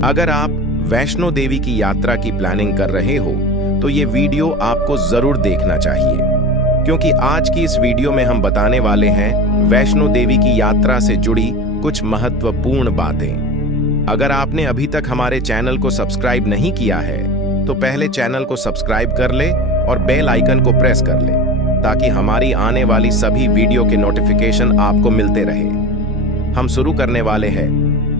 अगर आप वैष्णो देवी की यात्रा की प्लानिंग कर रहे हो तो ये वीडियो आपको जरूर देखना चाहिए, क्योंकि आज की इस वीडियो में हम बताने वाले हैं वैष्णो देवी की यात्रा से जुड़ी कुछ महत्वपूर्ण बातें। अगर आपने अभी तक हमारे चैनल को सब्सक्राइब नहीं किया है तो पहले चैनल को सब्सक्राइब कर ले और बेल आइकन को प्रेस कर ले, ताकि हमारी आने वाली सभी वीडियो के नोटिफिकेशन आपको मिलते रहे। हम शुरू करने वाले हैं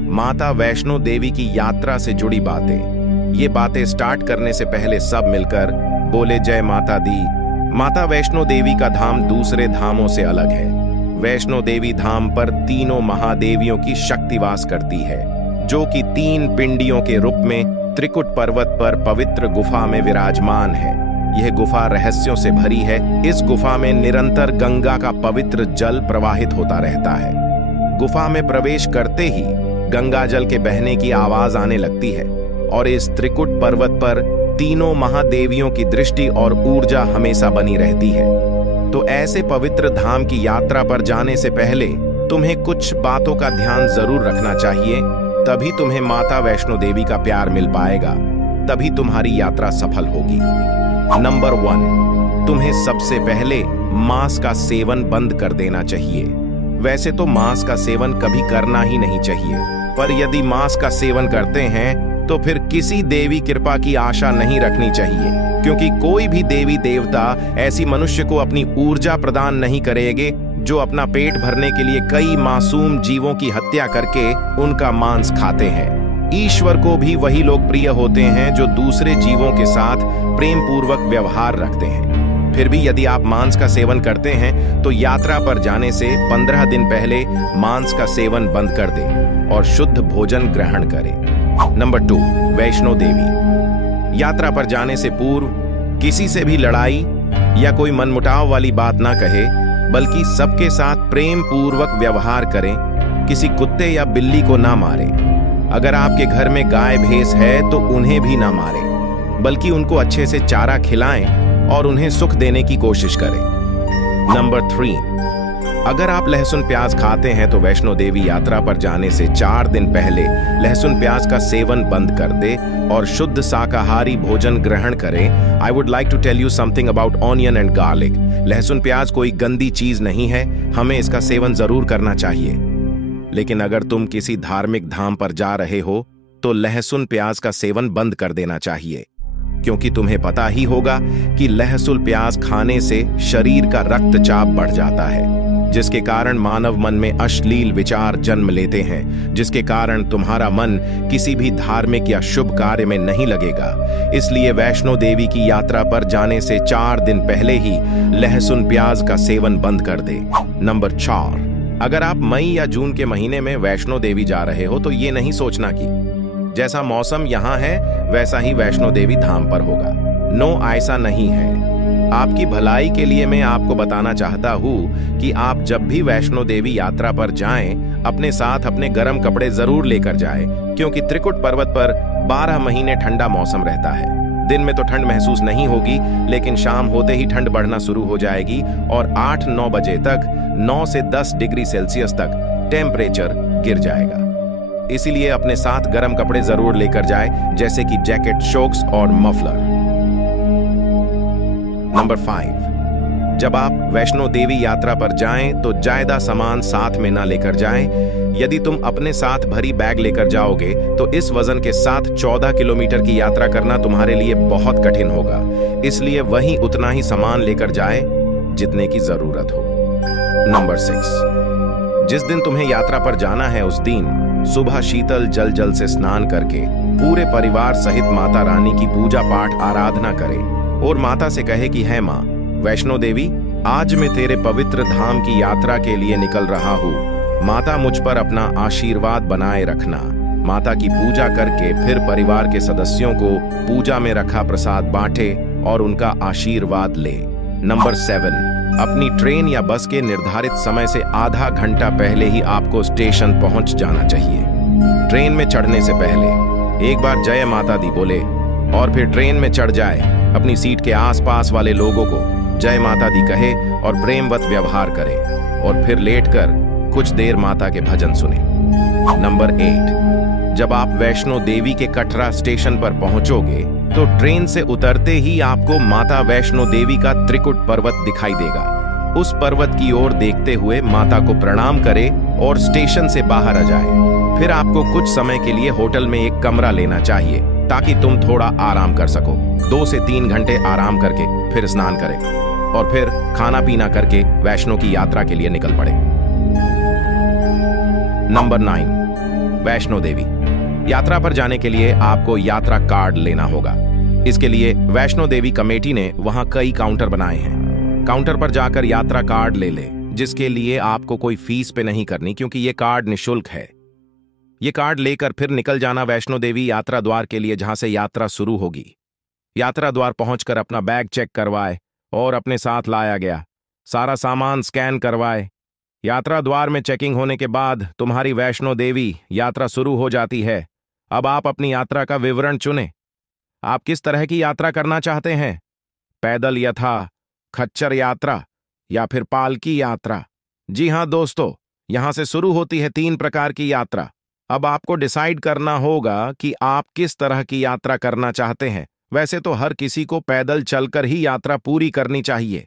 माता वैष्णो देवी की यात्रा से जुड़ी बातें। ये बातें स्टार्ट करने से पहले सब मिलकर बोले जय माता दी। माता वैष्णो देवी का धाम दूसरे धामों से अलग है। वैष्णो देवी धाम पर तीनों महादेवियों की शक्ति वास करती है, जो कि 3 पिंडियों के रूप में त्रिकुट पर्वत पर पवित्र गुफा में विराजमान है। यह गुफा रहस्यों से भरी है। इस गुफा में निरंतर गंगा का पवित्र जल प्रवाहित होता रहता है। गुफा में प्रवेश करते ही गंगा जल के बहने की आवाज आने लगती है और इस त्रिकुट पर्वत पर तीनों महादेवियों की दृष्टि और ऊर्जा हमेशा बनी रहती है। तो ऐसे पवित्र धाम की यात्रा पर जाने से पहले तुम्हें कुछ बातों का ध्यान जरूर रखना चाहिए, तभी तुम्हें माता वैष्णो देवी का प्यार मिल पाएगा, तभी तुम्हारी यात्रा सफल होगी। नंबर 1, तुम्हें सबसे पहले मांस का सेवन बंद कर देना चाहिए। वैसे तो मांस का सेवन कभी करना ही नहीं चाहिए, पर यदि मांस का सेवन करते हैं तो फिर किसी देवी कृपा की आशा नहीं रखनी चाहिए, क्योंकि कोई भी देवी देवता ऐसी मनुष्य को अपनी ऊर्जा प्रदान नहीं करेंगे जो अपना पेट भरने के लिए कई मासूम जीवों की हत्या करके उनका मांस खाते हैं। ईश्वर को भी वही लोग प्रिय होते हैं जो दूसरे जीवों के साथ प्रेम पूर्वक व्यवहार रखते हैं। फिर भी यदि आप मांस का सेवन करते हैं तो यात्रा पर जाने से 15 दिन पहले मांस का सेवन बंद कर दें और शुद्ध भोजन ग्रहण करें। नंबर 2, वैष्णो देवी यात्रा पर जाने से पूर्व किसी से भी लड़ाई या कोई मनमुटाव वाली बात ना कहे, बल्कि सबके साथ प्रेम पूर्वक व्यवहार करें। किसी कुत्ते या बिल्ली को ना मारें। अगर आपके घर में गाय भैंस है तो उन्हें भी ना मारें, बल्कि उनको अच्छे से चारा खिलाएं और उन्हें सुख देने की कोशिश करें। नंबर 3, अगर आप लहसुन प्याज खाते हैं तो वैष्णो देवी यात्रा पर जाने से 4 दिन पहले लहसुन प्याज का सेवन बंद कर दे और शुद्ध शाकाहारी भोजन ग्रहण करें। I would like to tell you something about onion and garlic. लहसुन प्याज कोई गंदी चीज नहीं है, हमें इसका सेवन जरूर करना चाहिए। लेकिन अगर तुम किसी धार्मिक धाम पर जा रहे हो तो लहसुन प्याज का सेवन बंद कर देना चाहिए, क्योंकि तुम्हें पता ही होगा कि लहसुन प्याज खाने से शरीर का रक्तचाप बढ़ जाता है, जिसके कारण मानव मन में अश्लील विचार जन्म लेते हैं, जिसके कारण तुम्हारा मन किसी भी धार्मिक या शुभ कार्य में नहीं लगेगा। इसलिए वैष्णो देवी की यात्रा पर जाने से 4 दिन पहले ही लहसुन प्याज का सेवन बंद कर दे। नंबर 4, अगर आप मई या जून के महीने में वैष्णो देवी जा रहे हो तो ये नहीं सोचना कि जैसा मौसम यहाँ है वैसा ही वैष्णो देवी धाम पर होगा। नो, ऐसा नहीं है। आपकी भलाई के लिए मैं आपको बताना चाहता हूँ कि आप जब भी वैष्णो देवी यात्रा पर जाएं, अपने साथ अपने गर्म कपड़े जरूर लेकर जाएं, क्योंकि त्रिकुट पर्वत पर 12 महीने ठंडा मौसम रहता है। दिन में तो ठंड महसूस नहीं होगी, लेकिन शाम होते ही ठंड बढ़ना शुरू हो जाएगी और 8-9 बजे तक 9 से 10 डिग्री सेल्सियस तक टेम्परेचर गिर जाएगा। इसीलिए अपने साथ गर्म कपड़े जरूर लेकर जाएं, जैसे कि जैकेट, शॉक्स और मफलर। नंबर 5, जब आप वैष्णो देवी यात्रा पर जाएं तो ज्यादा सामान साथ में ना लेकर जाएं। यदि तुम अपने साथ भरी बैग लेकर जाओगे तो इस वजन के साथ 14 किलोमीटर की यात्रा करना तुम्हारे लिए बहुत कठिन होगा। इसलिए वही उतना ही सामान लेकर जाएं जितने की जरूरत हो। नंबर 6, जिस दिन तुम्हें यात्रा पर जाना है उस दिन सुबह शीतल जल से स्नान करके पूरे परिवार सहित माता रानी की पूजा पाठ आराधना करें और माता से कहे कि है माँ वैष्णो देवी, आज मैं तेरे पवित्र धाम की यात्रा के लिए निकल रहा हूँ। माता, मुझ पर अपना आशीर्वाद बनाए रखना। माता की पूजा करके फिर परिवार के सदस्यों को पूजा में रखा प्रसाद बांटे और उनका आशीर्वाद ले। नंबर 7, अपनी ट्रेन या बस के निर्धारित समय से आधा घंटा पहले ही आपको स्टेशन पहुंच जाना चाहिए। ट्रेन में चढ़ने से पहले एक बार जय माता दी बोले और फिर ट्रेन में चढ़ जाए। अपनी सीट के आसपास वाले लोगों को जय माता दी कहे और प्रेमवत व्यवहार करे और फिर लेटकर कुछ देर माता के भजन सुने। नंबर 8, जब आप वैष्णो देवी के कटरा स्टेशन पर पहुंचोगे तो ट्रेन से उतरते ही आपको माता वैष्णो देवी का त्रिकुट पर्वत दिखाई देगा। उस पर्वत की ओर देखते हुए माता को प्रणाम करें और स्टेशन से बाहर आ जाए। फिर आपको कुछ समय के लिए होटल में एक कमरा लेना चाहिए ताकि तुम थोड़ा आराम कर सको। 2 से 3 घंटे आराम करके फिर स्नान करें और फिर खाना पीना करके वैष्णो की यात्रा के लिए निकल पड़े। नंबर 9, वैष्णो देवी। यात्रा पर जाने के लिए आपको यात्रा कार्ड लेना होगा। इसके लिए वैष्णो देवी कमेटी ने वहां कई काउंटर बनाए हैं। काउंटर पर जाकर यात्रा कार्ड ले ले, जिसके लिए आपको कोई फीस पे नहीं करनी क्योंकि ये कार्ड निःशुल्क है। ये कार्ड लेकर फिर निकल जाना वैष्णो देवी यात्रा द्वार के लिए, जहां से यात्रा शुरू होगी। यात्रा द्वार पहुंचकर अपना बैग चेक करवाए और अपने साथ लाया गया सारा सामान स्कैन करवाए। यात्रा द्वार में चेकिंग होने के बाद तुम्हारी वैष्णो देवी यात्रा शुरू हो जाती है। अब आप अपनी यात्रा का विवरण चुनें। आप किस तरह की यात्रा करना चाहते हैं? पैदल यथा खच्चर यात्रा या फिर पालकी यात्रा? जी हां दोस्तों, यहां से शुरू होती है 3 प्रकार की यात्रा। अब आपको डिसाइड करना होगा कि आप किस तरह की यात्रा करना चाहते हैं। वैसे तो हर किसी को पैदल चलकर ही यात्रा पूरी करनी चाहिए,